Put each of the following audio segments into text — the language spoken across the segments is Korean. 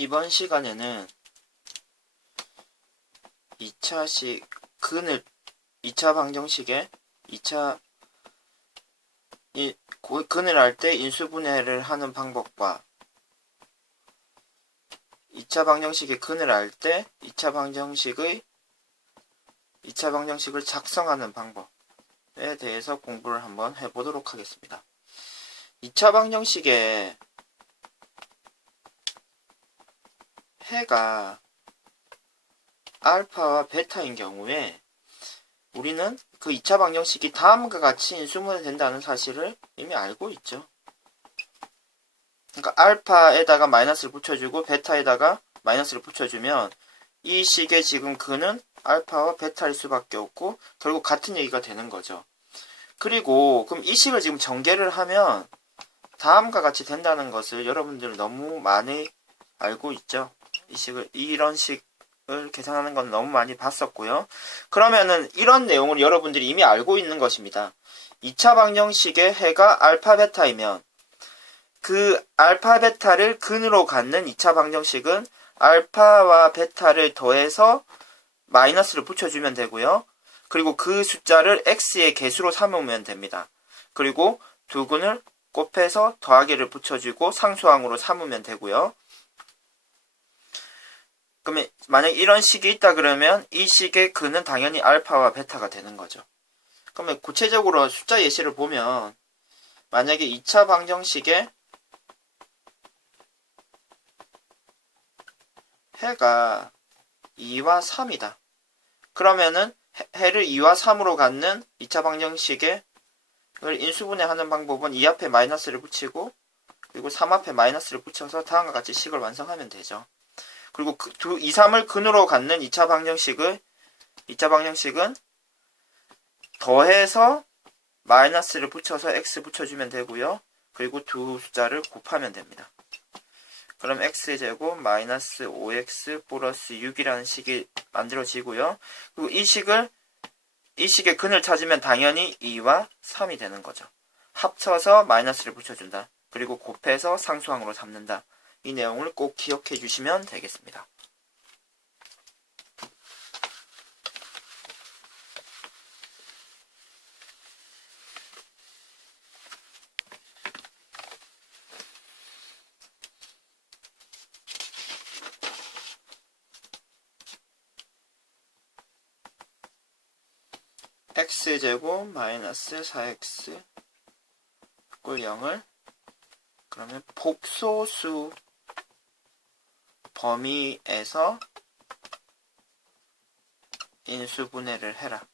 이번 시간에는 2차 방정식의 근을 알 때 인수분해를 하는 방법과 2차 방정식의 근을 알 때 2차 방정식을 작성하는 방법에 대해서 공부를 한번 해보도록 하겠습니다. 2차 방정식의 해가 알파와 베타인 경우에 우리는 그 2차 방정식이 다음과 같이 인수분해 된다는 사실을 이미 알고 있죠. 그러니까 알파에다가 마이너스를 붙여주고 베타에다가 마이너스를 붙여주면 이 식의 지금 근은 알파와 베타일 수밖에 없고 결국 같은 얘기가 되는 거죠. 그리고 그럼 이 식을 지금 전개를 하면 다음과 같이 된다는 것을 여러분들 너무 많이 알고 있죠. 이런 식을 계산하는 건 너무 많이 봤었고요. 그러면은 이런 내용을 여러분들이 이미 알고 있는 것입니다. 2차 방정식의 해가 알파 베타이면 그 알파 베타를 근으로 갖는 2차 방정식은 알파와 베타를 더해서 마이너스를 붙여주면 되고요. 그리고 그 숫자를 x의 개수로 삼으면 됩니다. 그리고 두 근을 곱해서 더하기를 붙여주고 상수항으로 삼으면 되고요. 그러면 만약 이런 식이 있다 그러면 이 식의 근은 당연히 알파와 베타가 되는 거죠. 그러면 구체적으로 숫자 예시를 보면 만약에 2차 방정식의 해가 2와 3이다. 그러면은 해를 2와 3으로 갖는 2차 방정식의 인수분해하는 방법은 2 앞에 마이너스를 붙이고 그리고 3 앞에 마이너스를 붙여서 다음과 같이 식을 완성하면 되죠. 그리고 2, 3을 근으로 갖는 2차 방정식은 더해서 마이너스를 붙여서 x 붙여주면 되고요. 그리고 두 숫자를 곱하면 됩니다. 그럼 x제곱 마이너스 5x 플러스 6이라는 식이 만들어지고요. 그리고 이 식의 근을 찾으면 당연히 2와 3이 되는 거죠. 합쳐서 마이너스를 붙여준다. 그리고 곱해서 상수항으로 삼는다. 이 내용을 꼭 기억해 주시면 되겠습니다. x제곱 마이너스 4x 꼴 0을 그러면 복소수 범위에서 인수분해를 해라.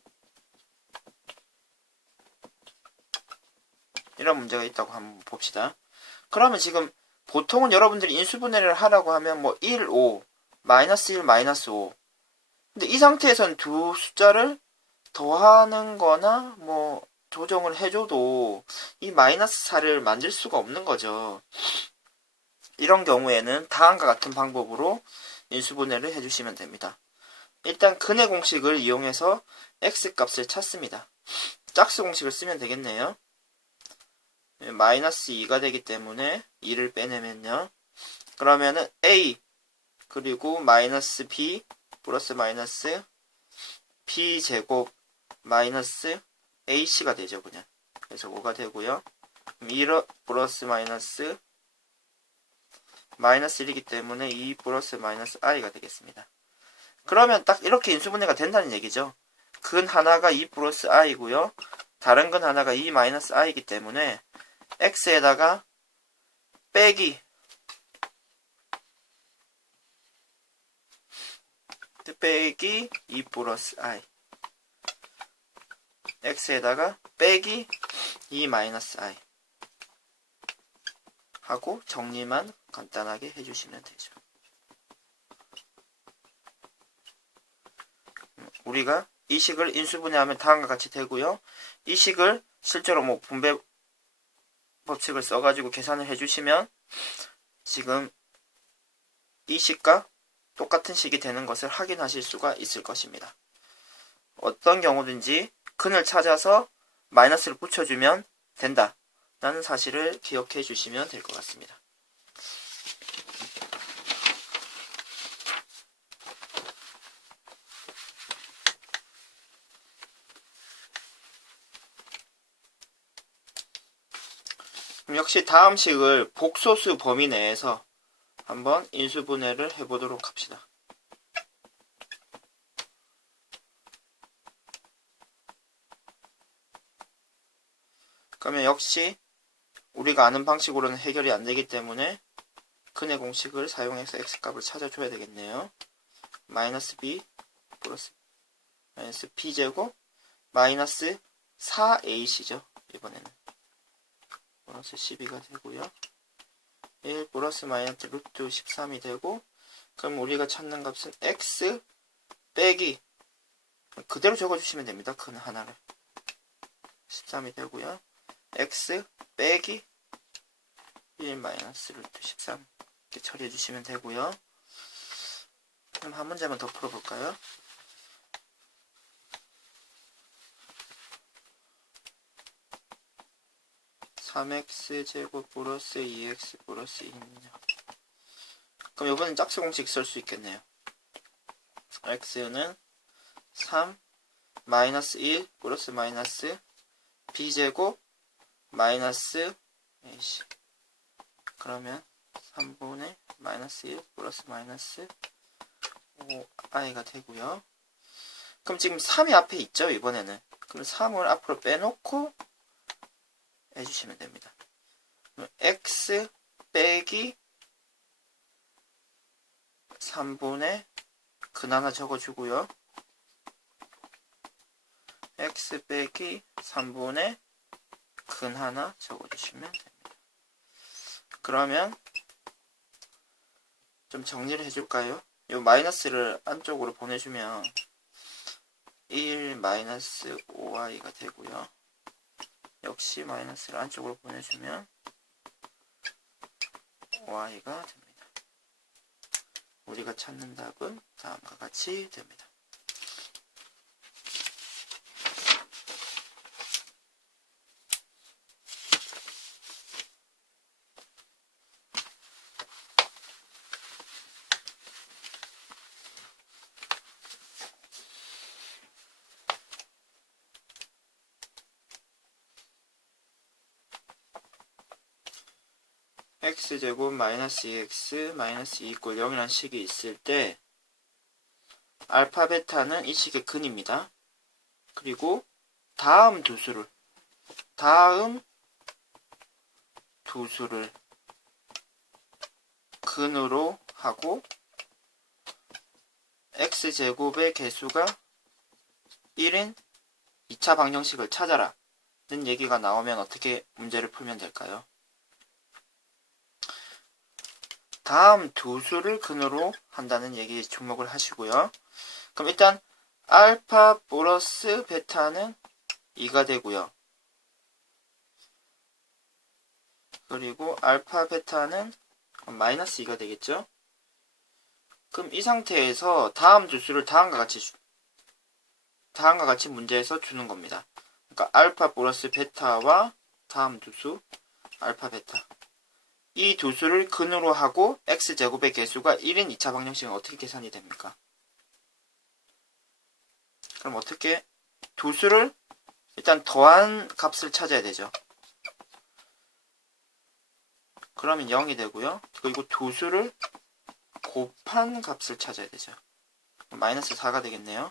이런 문제가 있다고 한번 봅시다. 그러면 지금 보통은 여러분들이 인수분해를 하라고 하면 뭐 1, 5, 마이너스 1, 마이너스 5. 근데 이 상태에서는 두 숫자를 더하는 거나 뭐 조정을 해줘도 이 마이너스 4를 만들 수가 없는 거죠. 이런 경우에는 다음과 같은 방법으로 인수분해를 해주시면 됩니다. 일단 근의 공식을 이용해서 x값을 찾습니다. 짝수 공식을 쓰면 되겠네요. 마이너스 2가 되기 때문에 2를 빼내면요. 그러면은 a 그리고 마이너스 b 플러스 마이너스 b제곱 마이너스 ac가 되죠. 그냥. 그래서 5가 되고요. 1 플러스 마이너스 1이기 때문에 2 플러스 마이너스 i가 되겠습니다. 그러면 딱 이렇게 인수분해가 된다는 얘기죠. 근 하나가 2 플러스 i고요. 다른 근 하나가 2 마이너스 i이기 때문에 x에다가 빼기 2 플러스 i x에다가 빼기 2 마이너스 i 하고 정리만 간단하게 해주시면 되죠. 우리가 이 식을 인수분해하면 다음과 같이 되고요. 이 식을 실제로 뭐 분배 법칙을 써가지고 계산을 해주시면 지금 이 식과 똑같은 식이 되는 것을 확인하실 수가 있을 것입니다. 어떤 경우든지 근을 찾아서 마이너스를 붙여주면 된다 라는 사실을 기억해 주시면 될 것 같습니다. 그럼 역시 다음 식을 복소수 범위 내에서 한번 인수분해를 해보도록 합시다. 그러면 역시 우리가 아는 방식으로는 해결이 안 되기 때문에 근의 공식을 사용해서 x값을 찾아줘야 되겠네요. 마이너스 b 플러스 마이너스 b제곱 마이너스 4ac죠. 이번에는 플러스 12가 되고요. 1 플러스 마이너스 루트 13이 되고, 그럼 우리가 찾는 값은 x 빼기 그대로 적어주시면 됩니다. 큰 하나를 13이 되고요. x 빼기 1 마이너스 루트 13 이렇게 처리해 주시면 되고요. 그럼 한 문제만 더 풀어볼까요? (3x) 플러스 2x 플러스 2입니다. 그럼 이번엔 짝수 공식 쓸 수 있겠네요. x는 3 마이너스 1 플러스 마이너스 b제곱 마이너스 ac. 그러면 3분의 마이너스 1 플러스 마이너스 5i가 되고요. 그럼 지금 3이 앞에 있죠, 이번에는. 그럼 3을 앞으로 빼놓고 해주시면 됩니다. 그럼 x 빼기 3분의 근 하나 적어주고요. x 빼기 3분의 근 하나 적어주시면 됩니다. 그러면 좀 정리를 해줄까요? 이 마이너스를 안쪽으로 보내주면 1 마이너스 5i가 되고요. 역시 마이너스를 안쪽으로 보내주면 5i가 됩니다. 우리가 찾는 답은 다음과 같이 됩니다. x제곱 마이너스 2x 마이너스 2 이꼴 0이라는 식이 있을 때 알파 베타는 이 식의 근입니다. 그리고 다음 두 수를 근으로 하고 x제곱의 개수가 1인 2차 방정식을 찾아라 는 얘기가 나오면 어떻게 문제를 풀면 될까요? 다음 두 수를 근으로 한다는 얘기에 주목을 하시고요. 그럼 일단 알파 플러스 베타는 2가 되고요. 그리고 알파 베타는 마이너스 2가 되겠죠. 그럼 이 상태에서 다음 두 수를 다음과 같이 문제에서 주는 겁니다. 그러니까 알파 플러스 베타와 다음 두 수 알파 베타, 이 두 수를 근으로 하고 x제곱의 개수가 1인 2차 방정식은 어떻게 계산이 됩니까? 그럼 어떻게 두 수를 일단 더한 값을 찾아야 되죠. 그러면 0이 되고요. 그리고 두 수를 곱한 값을 찾아야 되죠. 마이너스 4가 되겠네요.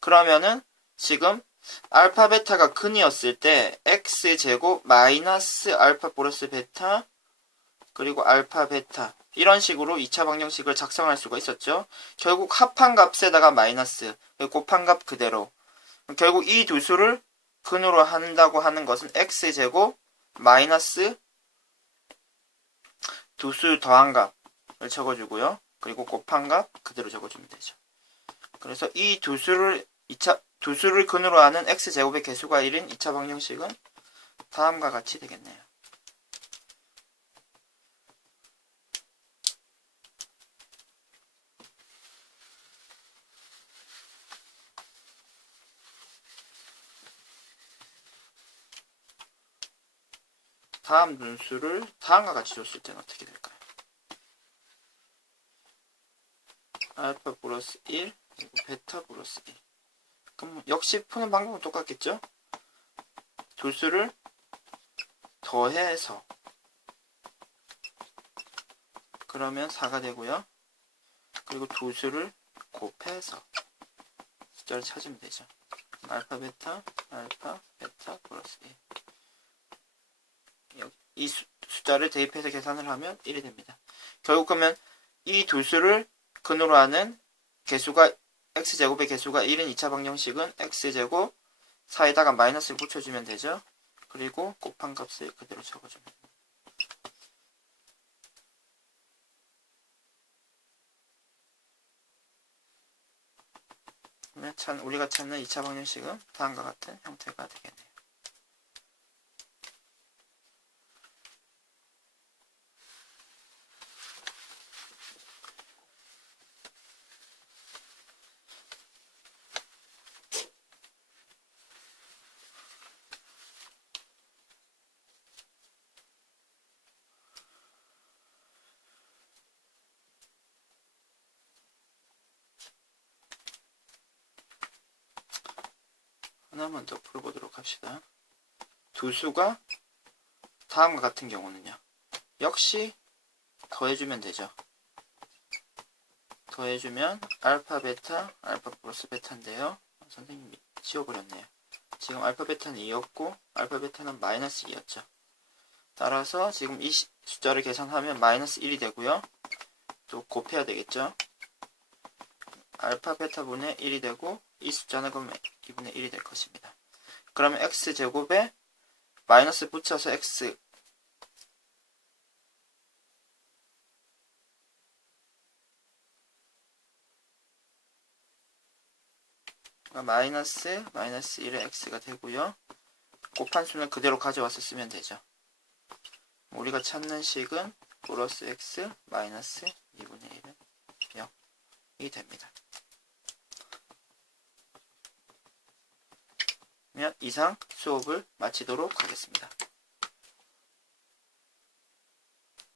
그러면은 지금 알파 베타가 근이었을 때 x제곱 마이너스 알파 플러스 베타 그리고 알파 베타 이런 식으로 2차 방정식을 작성할 수가 있었죠. 결국 합한 값에다가 마이너스 곱한 값 그대로, 결국 이 두 수를 근으로 한다고 하는 것은 x제곱 마이너스 두 수 더한 값을 적어주고요. 그리고 곱한 값 그대로 적어주면 되죠. 그래서 이 두 수를 근으로 하는 x제곱의 개수가 1인 2차 방정식은 다음과 같이 되겠네요. 다음 분수를 다음과 같이 줬을 때는 어떻게 될까요? 알파 플러스 1 그리고 베타 플러스 1. 그럼 역시 푸는 방법은 똑같겠죠? 두 수를 더해서 그러면 4가 되고요. 그리고 두 수를 곱해서 숫자를 찾으면 되죠. 알파 베타 플러스 1. 이 숫자를 대입해서 계산을 하면 1이 됩니다. 결국 그러면 이 두 수를 근으로 하는 개수가 x제곱의 개수가 1인 2차 방정식은 x제곱 4에다가 마이너스를 붙여주면 되죠. 그리고 곱한 값을 그대로 적어주면 됩니다. 그러면 우리가 찾는 2차 방정식은 다음과 같은 형태가 되겠네요. 하나만 더 풀어보도록 합시다. 두 수가 다음과 같은 경우는요. 역시 더해주면 되죠. 더해주면 알파 플러스 베타인데요. 선생님이 지워버렸네요. 지금 알파 베타는 2였고 알파 베타는 마이너스 2였죠. 따라서 지금 이 숫자를 계산하면 마이너스 1이 되고요. 또 곱해야 되겠죠. 알파 베타분의 1이 되고 이 숫자는 그러면 2분의 1이 될 것입니다. 그러면 x제곱에 마이너스 붙여서 x 마이너스 1의 x가 되고요. 곱한 수는 그대로 가져와서 쓰면 되죠. 우리가 찾는 식은 플러스 x 마이너스 2분의 1은 0이 됩니다. 그러면 이상 수업을 마치도록 하겠습니다.